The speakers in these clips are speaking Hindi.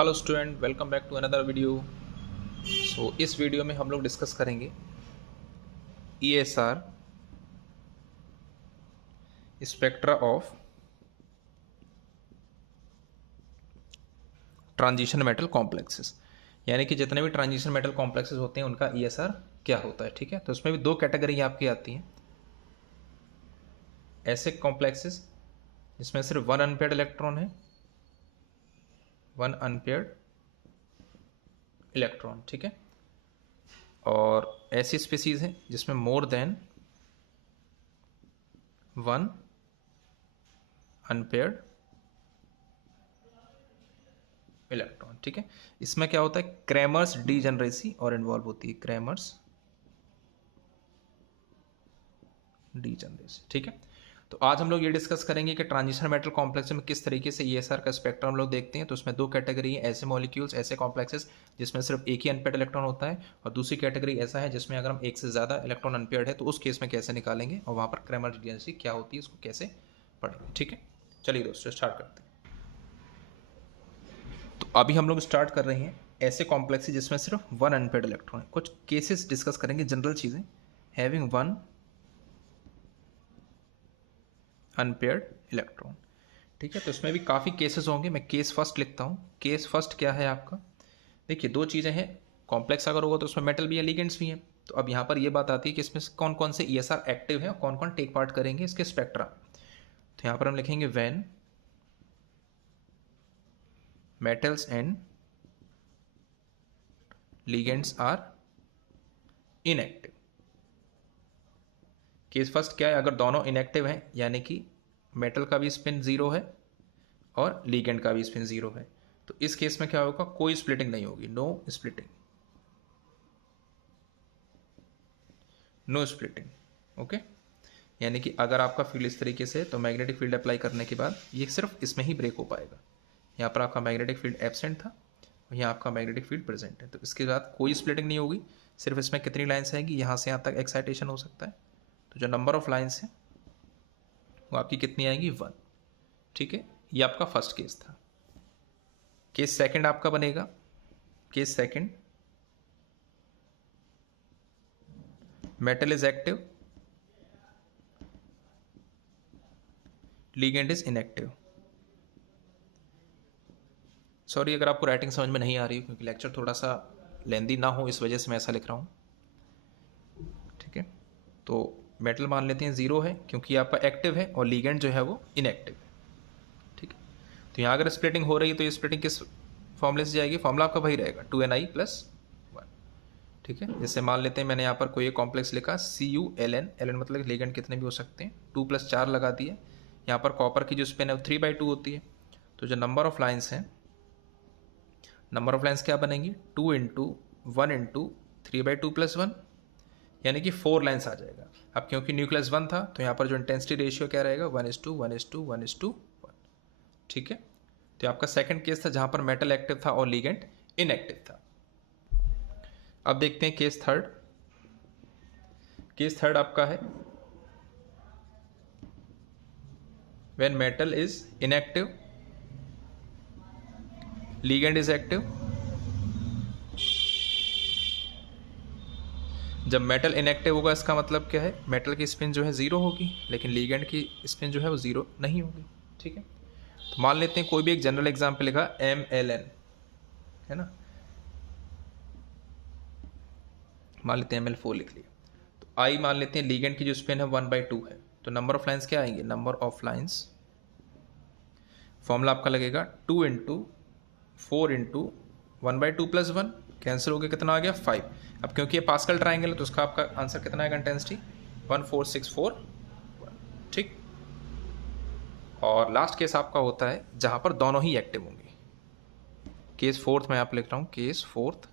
Hello student, welcome back to another video. इस वीडियो में हम लोग डिस्कस करेंगे ESR spectra of transition metal complexes, यानी कि जितने भी ट्रांजिशन मेटल कॉम्प्लेक्सेस होते हैं उनका ईएसआर क्या होता है। ठीक है, तो इसमें भी दो कैटेगरी आपकी आती हैं। ऐसे कॉम्प्लेक्सेस जिसमें सिर्फ वन अनपेयर्ड इलेक्ट्रॉन है, वन अनपेयर्ड इलेक्ट्रॉन। ठीक है, और ऐसी स्पीसीज हैं जिसमें more than one unpaired electron. ठीक है, इसमें क्या होता है, क्रैमर्स डीजनरेसी और इन्वॉल्व होती है, क्रैमर्स डीजनरेसी। ठीक है, तो आज हम लोग ये डिस्कस करेंगे कि ट्रांजिशन मेटल कॉम्प्लेक्स में किस तरीके से ईएसआर का स्पेक्ट्रम हम लोग देखते हैं। तो उसमें दो कैटेगरी है, ऐसे मॉलिक्यूल्स, ऐसे कॉम्प्लेक्सेस जिसमें सिर्फ एक ही अनपेयर्ड इलेक्ट्रॉन होता है, और दूसरी कैटेगरी ऐसा है जिसमें अगर हम एक से ज़्यादा इलेक्ट्रॉन अनपेयर्ड है तो उस केस में कैसे निकालेंगे और वहाँ पर क्रैमर डीजनरेसी क्या होती है, उसको कैसे पढ़ेंगे। ठीक है, चलिए दोस्तों स्टार्ट करते हैं। तो अभी हम लोग स्टार्ट कर रहे हैं ऐसे कॉम्प्लेक्सेस जिसमें सिर्फ वन अनपेयर्ड इलेक्ट्रॉन है। कुछ केसेस डिस्कस करेंगे, जनरल चीज़ें, हैविंग वन अनपेयर्ड इलेक्ट्रॉन। ठीक है, तो इसमें भी काफ़ी केसेस होंगे। मैं केस फर्स्ट लिखता हूँ। केस फर्स्ट क्या है आपका, देखिए दो चीज़ें हैं, कॉम्प्लेक्स अगर होगा तो उसमें मेटल भी है, लिगेंड्स भी हैं। तो अब यहाँ पर ये बात आती है कि इसमें कौन कौन से ईएसआर एक्टिव है और कौन कौन टेक पार्ट करेंगे इसके स्पेक्ट्रा। तो यहाँ पर हम लिखेंगे when metals and ligands are inactive. Case first क्या है, अगर दोनों इनएक्टिव हैं यानी कि मेटल का भी स्पिन जीरो है और लिगेंड का भी स्पिन जीरो है, तो इस केस में क्या होगा, कोई स्प्लिटिंग नहीं होगी, no splitting, no splitting. Okay, यानी कि अगर आपका फील्ड इस तरीके से, तो मैग्नेटिक फील्ड अप्लाई करने के बाद ये सिर्फ इसमें ही ब्रेक हो पाएगा। यहाँ पर आपका मैग्नेटिक फील्ड एब्सेंट था और यहाँ आपका मैग्नेटिक फील्ड प्रेजेंट है, तो इसके बाद कोई स्प्लिटिंग नहीं होगी। सिर्फ इसमें कितनी लाइन्स आएंगी, यहाँ से यहाँ तक एक्साइटेशन हो सकता है, तो जो नंबर ऑफ लाइन्स हैं वो आपकी कितनी आएंगी, वन। ठीक है, ये आपका फर्स्ट केस था। केस सेकंड आपका बनेगा, case second, metal is active, ligand is inactive. Sorry अगर आपको राइटिंग समझ में नहीं आ रही हो, क्योंकि लेक्चर थोड़ा सा लेंदी ना हो इस वजह से मैं ऐसा लिख रहा हूँ। ठीक है, तो मेटल मान लेते हैं ज़ीरो है क्योंकि आपका एक्टिव है, और लिगेंड जो है वो इनएक्टिव है। ठीक है, तो यहाँ अगर स्प्लिटिंग हो रही है तो ये स्प्लिटिंग किस फॉर्मूले से जाएगी, फॉर्मूला आपका वही रहेगा, 2ni+1। ठीक है, जैसे मान लेते हैं मैंने यहाँ पर कोई एक कॉम्प्लेक्स लिखा CuLn, एल मतलब लिगेंड कितने भी हो सकते हैं, 2+4 लगा दिए। यहाँ पर कॉपर की जो स्पिन है वो 3/2 होती है, तो जो नंबर ऑफ लाइन्स हैं, नंबर ऑफ लाइन्स क्या बनेंगी, 2 इंटू 1 इंटू 3/2+1, यानी कि 4 लाइन्स आ जाएगा। अब क्योंकि न्यूक्लियस 1 था तो यहाँ पर जो इंटेंसिटी रेशियो क्या रहेगा, 1:1:1:1:1। ठीक है, तो आपका सेकंड केस था जहाँ पर मेटल एक्टिव था और लिगेंड इनएक्टिव था। अब देखते हैं केस थर्ड। केस थर्ड आपका है when metal is inactive, ligand is active. जब मेटल इनएक्टिव होगा इसका मतलब क्या है, मेटल की स्पिन जो है ज़ीरो होगी, लेकिन लिगेंड की स्पिन जो है वो ज़ीरो नहीं होगी। ठीक है, तो मान लेते हैं कोई भी एक जनरल एग्जाम्पल लिखा MLN, है ना, मान लेते हैं ML4 लिख लिया। तो आई मान लेते हैं लिगेंड की जो स्पिन है 1/2 है, तो नंबर ऑफ लाइन्स क्या आएंगे, नंबर ऑफ लाइन्स, फॉर्मूला आपका लगेगा 2 इंटू 4 इंटू 1/2+1, कैंसिल हो गया, कितना आ गया 5। अब क्योंकि ये पास्कल ट्राइंगल है तो उसका आपका आंसर कितना आएगा, इंटेंसिटी 14641। ठीक, और लास्ट केस आपका होता है जहाँ पर दोनों ही एक्टिव होंगे। केस फोर्थ मैं आप लिख रहा हूँ, case fourth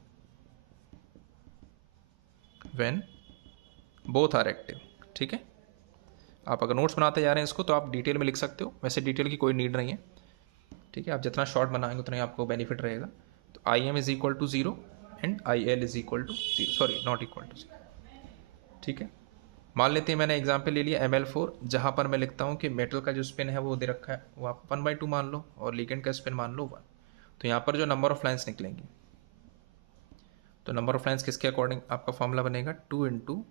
when both are active. ठीक है, आप अगर नोट्स बनाते जा रहे हैं इसको तो आप डिटेल में लिख सकते हो, वैसे डिटेल की कोई नीड नहीं है। ठीक है, आप जितना शॉर्ट बनाएंगे उतना ही आपको बेनिफिट रहेगा। तो IM is equal to 0 and IL is equal to 0, sorry not equal to 0। ठीक है, मान लेते हैं मैंने एग्जाम्पल ले लिया ML4, जहाँ पर मैं लिखता हूँ कि मेटल का जो स्पिन है वो दे रखा है, वो आप 1/2 मान लो और लिगेंड का स्पिन मान लो 1। तो यहाँ पर जो नंबर ऑफ लाइन्स निकलेंगी, तो नंबर ऑफ लाइन्स किसके अकॉर्डिंग आपका फॉर्मूला बनेगा, 2 into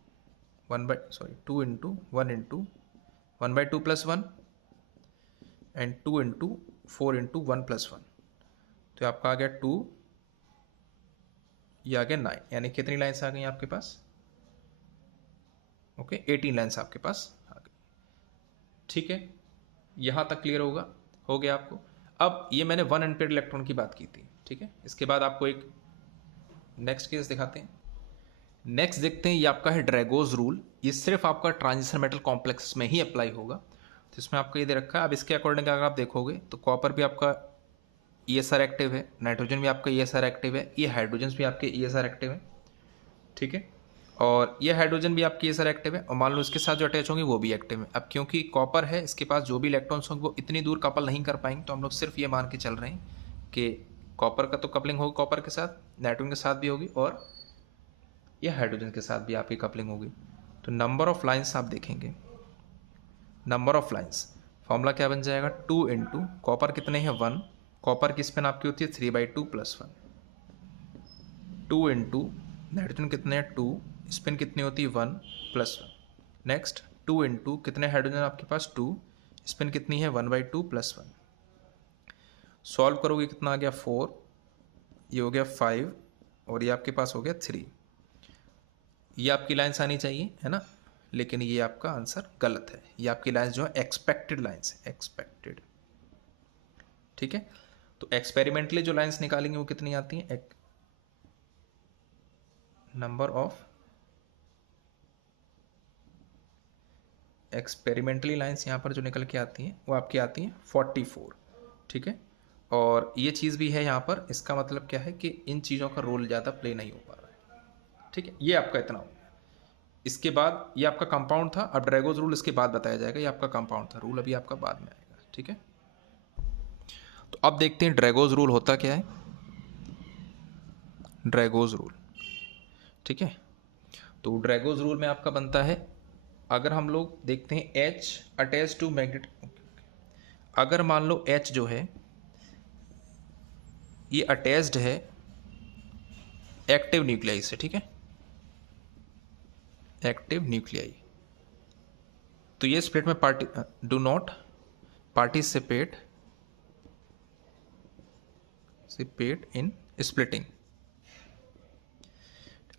1 by 2 plus 1 and 2 into 4 into 1 plus 1। तो आपका आ गया 2, ये आ गया 9, यानी कितनी लाइन्स आ गई आपके पास, ओके 18 लाइन्स आपके पास आ गई। ठीक है, यहाँ तक क्लियर हो गया आपको। अब ये मैंने 1 अनपेयर्ड इलेक्ट्रॉन की बात की थी, ठीक है। इसके बाद आपको एक नेक्स्ट केस दिखाते हैं। नेक्स्ट देखते हैं, ये आपका है ड्रैगोज रूल। ये सिर्फ आपका ट्रांजिशन मेटल कॉम्प्लेक्स में ही अप्लाई होगा। तो इसमें आपको ये दे रखा है। अब इसके अकॉर्डिंग अगर आप देखोगे तो कॉपर भी आपका ESR एक्टिव है, नाइट्रोजन भी आपका ESR एक्टिव है, ये हाइड्रोजन भी आपके ESR एक्टिव है, ठीक है। और ये हाइड्रोजन भी आपकी ESR एक्टिव है, और मान लो इसके साथ जो अटैच होंगे वो भी एक्टिव है। अब क्योंकि कॉपर है, इसके पास जो भी इलेक्ट्रॉन्स होंगे वो इतनी दूर कपल नहीं कर पाएंगे, तो हम लोग सिर्फ ये मान के चल रहे हैं कि कॉपर का तो कपलिंग होगी कॉपर के साथ, नाइट्रोजन के साथ भी होगी, और ये हाइड्रोजन के साथ भी आपकी कपलिंग होगी। तो नंबर ऑफ लाइन्स आप देखेंगे, नंबर ऑफ लाइन्स फॉर्मूला क्या बन जाएगा, 2 इंटू कॉपर कितने हैं 1, कॉपर की स्पिन आपकी होती है 3/2 प्लस 1, 2 इंटू नाइट्रोजन कितने हैं 2, स्पिन कितनी होती है 1 प्लस 1, नेक्स्ट 2 इंटू कितने हाइड्रोजन आपके पास 2, स्पिन कितनी है 1/2 प्लस 1। सॉल्व करोगे कितना आ गया 4, ये हो गया 5, और ये आपके पास हो गया 3। ये आपकी लाइन्स आनी चाहिए, है ना, लेकिन ये आपका आंसर गलत है। ये आपकी लाइन्स जो है एक्सपेक्टेड लाइन्स है, एक्सपेक्टेड, ठीक है। तो एक्सपेरिमेंटली जो लाइन्स निकालेंगे वो कितनी आती हैं, नंबर ऑफ एक्सपेरिमेंटली लाइन्स यहाँ पर जो निकल के आती हैं वो आपकी आती हैं 44, ठीक है। और ये चीज़ भी है यहाँ पर, इसका मतलब क्या है कि इन चीज़ों का रोल ज़्यादा प्ले नहीं हो पा रहा है, ठीक है। ये आपका इतना हो गया। इसके बाद ये आपका कंपाउंड था, अब ड्रैगोज रूल इसके बाद बताया जाएगा। ये आपका कंपाउंड था, रूल अभी आपका बाद में आएगा, ठीक है। तो अब देखते हैं ड्रैगोज रूल होता क्या है, ड्रैगोज रूल, ठीक है। तो ड्रैगोज रूल में आपका बनता है, अगर हम लोग देखते हैं H अटैच टू मैग्नेट, अगर मान लो H जो है ये अटैच्ड है एक्टिव न्यूक्लियाई से, ठीक है, एक्टिव न्यूक्लियाई, तो ये स्प्लिट में do not participate in splitting.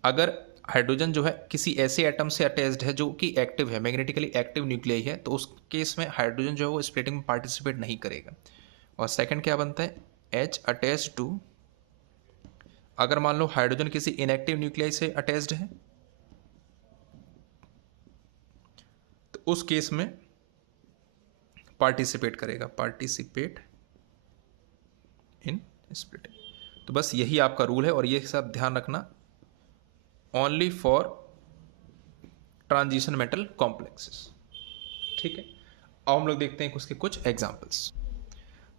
अगर हाइड्रोजन जो है किसी ऐसे एटम से अटैच्ड है जो कि एक्टिव है, मैग्नेटिकली एक्टिव न्यूक्लियाई है, तो उस केस में हाइड्रोजन जो है वो स्प्लिटिंग में पार्टिसिपेट नहीं करेगा। और सेकंड क्या बनता है, H अटैच टू, अगर मान लो हाइड्रोजन किसी इनएक्टिव न्यूक्लियाई से अटैच्ड है तो उस केस में पार्टिसिपेट करेगा, पार्टिसिपेट इन स्प्लिटिंग। तो बस यही आपका रूल है, और ये सब ध्यान रखना, only for transition metal complexes, ठीक है। अब हम लोग देखते हैं उसके कुछ एग्जांपल्स।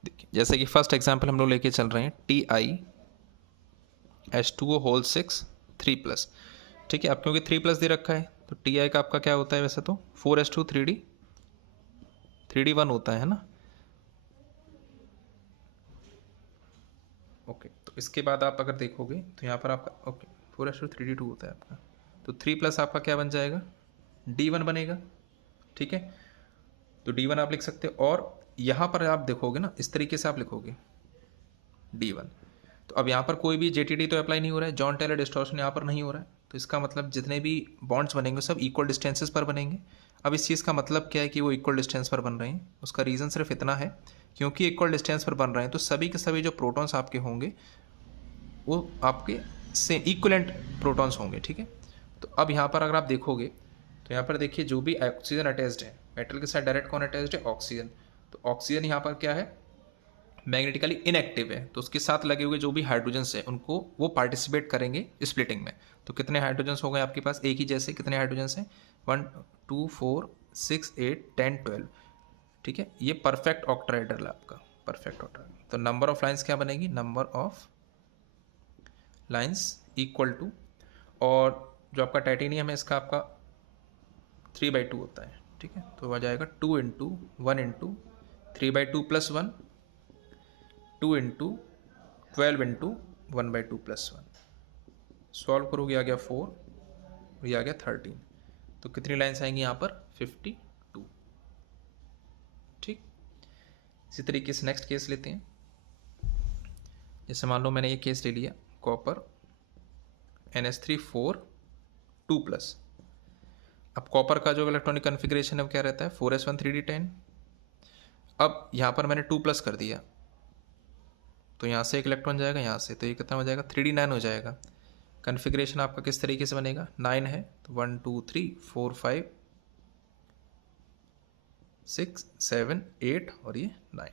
देखिए जैसे कि फर्स्ट एग्जांपल हम लोग लेके चल रहे हैं TiH2O होल 6 3+, ठीक है। अब क्योंकि 3+ दे रखा है तो Ti का आपका क्या होता है, वैसे तो 4H2 3D1 होता है ना, ओके। तो इसके बाद आप अगर देखोगे तो यहाँ पर आपका ओके 4H2 3D2 होता है आपका, तो 3+ आपका क्या बन जाएगा, D1 बनेगा, ठीक है। तो D1 आप लिख सकते हो, और यहाँ पर आप देखोगे ना इस तरीके से आप लिखोगे D1, तो अब यहाँ पर कोई भी JTD तो अप्लाई नहीं हो रहा है, जॉन टेलर डिस्टॉर्शन यहाँ पर नहीं हो रहा है, तो इसका मतलब जितने भी बॉन्ड्स बनेंगे सब इक्वल डिस्टेंसेस पर बनेंगे। अब इस चीज़ का मतलब क्या है कि वो इक्वल डिस्टेंस पर बन रहे हैं, उसका रीज़न सिर्फ इतना है क्योंकि इक्वल डिस्टेंस पर बन रहे हैं तो सभी के सभी जो प्रोटॉन्स आपके होंगे वो आपके से इक्वलेंट प्रोटॉन्स होंगे, ठीक है। तो अब यहाँ पर अगर आप देखोगे तो यहाँ पर देखिए जो भी ऑक्सीजन अटैच्ड है, मेटल के साथ डायरेक्ट कौन अटैच्ड है, ऑक्सीजन। तो ऑक्सीजन यहाँ पर क्या है, मैग्नेटिकली इनएक्टिव है, तो उसके साथ लगे हुए जो भी हाइड्रोजन्स हैं उनको वो पार्टिसिपेट करेंगे स्प्लिटिंग में। तो कितने हाइड्रोजन्स हो गए आपके पास, एक ही जैसे कितने हाइड्रोजन्स हैं, 1 2 4 6 8 10 12, ठीक है। ये परफेक्ट ऑक्टाहेड्रल है आपका, परफेक्ट ऑक्टाहेड्रल। तो नंबर ऑफ लाइन्स क्या बनेगी, number of lines equal to, और जो आपका टाइटेनियम है इसका आपका 3/2 होता है, ठीक है। तो आ जाएगा 2 into 1 into 3/2 plus 1, 2 into 12 into 1/2 + 1, solve करोगे आ गया 4 और ये आ गया 13, तो कितनी लाइन्स आएंगी यहाँ पर 52। ठीक, इसी तरीके से नेक्स्ट केस लेते हैं। जैसे मान लो मैंने ये केस ले लिया, कॉपर NH3 4 2+। अब कॉपर का जो इलेक्ट्रॉनिक कन्फिग्रेशन है वो क्या रहता है 4s1 3d10। अब यहाँ पर मैंने 2+ कर दिया, तो यहाँ से एक इलेक्ट्रॉन जाएगा यहाँ से, तो ये कितना हो जाएगा 3d9 हो जाएगा। कन्फिग्रेशन आपका किस तरीके से बनेगा, 9 है तो 1 2 3 4 5 6 7 8 और ये 9।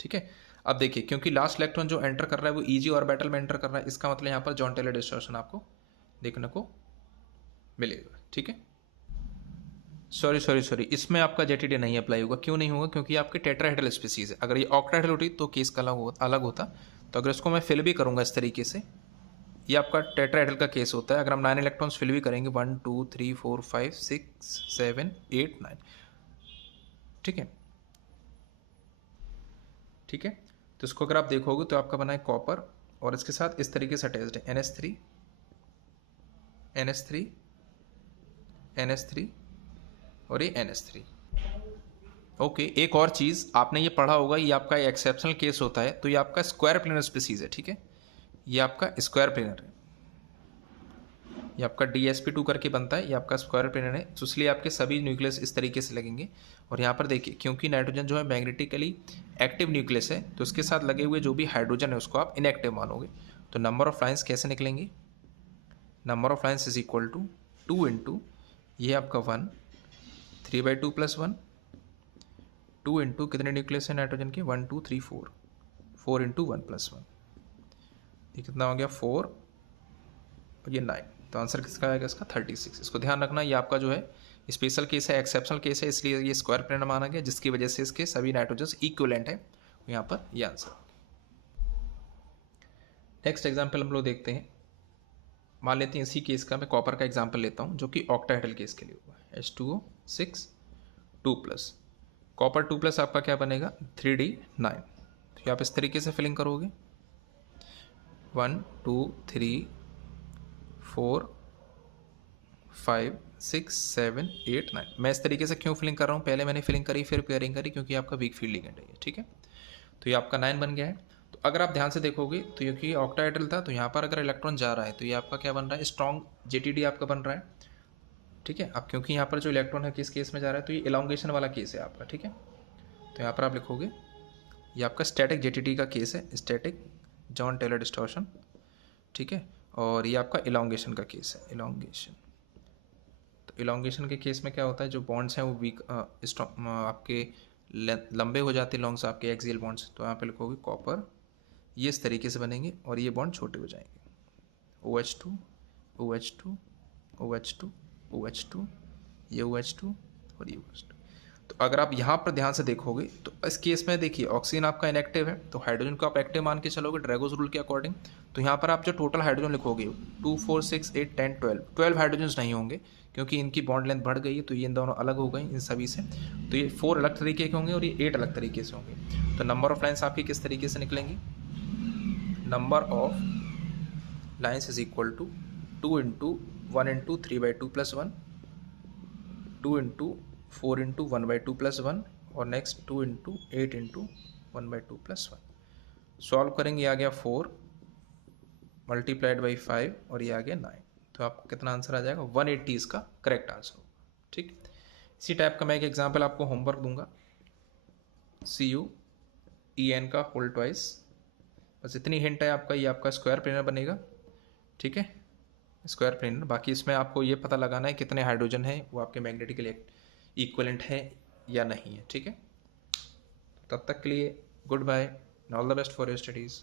ठीक है, अब देखिए क्योंकि लास्ट इलेक्ट्रॉन जो एंटर कर रहा है वो ईजी ऑर्बिटल में एंटर कर रहा है, इसका मतलब यहाँ पर जॉन टेलर डिस्टॉर्शन आपको देखने को मिलेगा। ठीक है, सॉरी, इसमें आपका जेटीडी नहीं अप्लाई होगा। क्यों नहीं होगा, क्योंकि आपके टेट्राहेड्रल स्पीसीज है। अगर ये ऑक्टाहेड्रल होती तो केस का अलग होता। तो अगर इसको मैं फिल भी करूँगा इस तरीके से, ये आपका टेट्राहेड्रल का केस होता है। अगर हम 9 इलेक्ट्रॉन्स फिल भी करेंगे 1 2 3 4 5 6 7 8 9। ठीक है, ठीक है, तो इसको अगर आप देखोगे तो आपका बना है कॉपर और इसके साथ इस तरीके से अटैच्ड है NH3 NH3 NH3 और ये NH3। ओके, एक और चीज़ आपने ये पढ़ा होगा, ये आपका एक्सेप्शनल केस होता है, तो ये आपका स्क्वायर प्लेनर स्पीसीज है। ठीक है, ये आपका स्क्वायर प्लेनर है, ये आपका DsP2 करके बनता है, ये आपका स्क्वायर प्लेनर है। तो इसलिए आपके सभी न्यूक्लियस इस तरीके से लगेंगे। और यहाँ पर देखिए क्योंकि नाइट्रोजन जो है मैग्नेटिकली एक्टिव न्यूक्लियस है, तो इसके साथ लगे हुए जो भी हाइड्रोजन है उसको आप इनएक्टिव मानोगे। तो नंबर ऑफ लाइन्स कैसे निकलेंगी, number of lines is equal to 2 into ये आपका 1 3/2 + 1 2 इंटू कितने न्यूक्लियस है नाइट्रोजन के 1 2 3 4 4 इंटू 1 + 1, ये कितना हो गया 4 और ये 9। तो आंसर किसका आएगा इसका 36। इसको ध्यान रखना, ये आपका जो है स्पेशल केस है, एक्सेप्शनल केस है, इसलिए ये स्क्वायर प्लेनर माना गया, जिसकी वजह से इसके सभी नाइट्रोजन इक्विवेलेंट है। यहाँ पर ये आंसर। नेक्स्ट एग्जाम्पल हम लोग देखते हैं। मान लेते हैं इसी केस का मैं कॉपर का एग्जाम्पल लेता हूँ जो कि ऑक्टाहेड्रल केस के लिए हुआ है, H2O 6 2+। कॉपर 2+ आपका क्या बनेगा 3d9। तो आप इस तरीके से फिलिंग करोगे 1 2 3 4 5 6 7 8 9। मैं इस तरीके से क्यों फिलिंग कर रहा हूँ, पहले मैंने फिलिंग करी फिर पेयरिंग करी, क्योंकि आपका वीक फील्ड लिगेंड है। ठीक है, तो ये आपका 9 बन गया है। तो अगर आप ध्यान से देखोगे तो क्योंकि ये ऑक्टाहेड्रल था, तो यहाँ पर अगर इलेक्ट्रॉन जा रहा है तो ये आपका क्या बन रहा है स्ट्रॉन्ग जेटीडी आपका बन रहा है। ठीक है, अब क्योंकि यहाँ पर जो इलेक्ट्रॉन है किस केस में जा रहा है, तो ये इलांगेशन वाला केस है आपका। ठीक है, तो यहाँ पर आप लिखोगे ये आपका स्टैटिक जेटीडी का केस है, स्टैटिक जॉन टेलर डिस्टॉर्शन। ठीक है, और ये आपका इलांगेशन का केस है, इलांगेशन। तो इलांगेशन के केस में क्या होता है, जो बॉन्ड्स हैं वो वीक आपके लंबे हो जाते हैं, लॉन्ग्स आपके एक्सियल बॉन्ड्स। तो यहाँ पे लिखोगे कॉपर, ये इस तरीके से बनेंगे और ये बॉन्ड छोटे हो जाएंगे, OH2 OH2 OH2 OH2 ये OH2 और ये OH2। तो अगर आप यहाँ पर ध्यान से देखोगे तो इस केस में देखिए ऑक्सीजन आपका इनएक्टिव है, तो हाइड्रोजन को आप एक्टिव मान के चलोगे ड्रैगोस रूल के अकॉर्डिंग। तो यहाँ पर आप जो टोटल हाइड्रोजन लिखोगे 2 4 6 8 10 12 हाइड्रोजन नहीं होंगे, क्योंकि इनकी बॉन्ड लेंथ बढ़ गई है, तो ये इन दोनों अलग हो गए इन सभी से। तो ये 4 अलग तरीके के होंगे और ये 8 अलग तरीके से होंगे। तो नंबर ऑफ लाइन्स आपकी किस तरीके से निकलेंगी, number of lines is equal to 2 into 1 into 3/2 + 1 2 into 4 into 1/2 + 1 और नेक्स्ट 2 इंटू 8 इंटू 1/2 + 1। सॉल्व करेंगे, आ गया 4 मल्टीप्लाइड बाई 5 और ये आ गया 9। तो आपको कितना आंसर आ जाएगा 180 इसका करेक्ट आंसर होगा। ठीक, इसी टाइप का मैं एक एग्जाम्पल आपको होमवर्क दूंगा, CuEn का होल ट्वाइस। बस इतनी हिंट है आपका, ये आपका स्क्वायर प्लेनर बनेगा। ठीक है, स्क्वायर प्लेनर। बाकी इसमें आपको ये पता लगाना है कितने हाइड्रोजन है वो आपके मैग्नेटिकली इक्विवेलेंट है या नहीं है। ठीक है, तब तक के लिए good bye, all the best for your studies.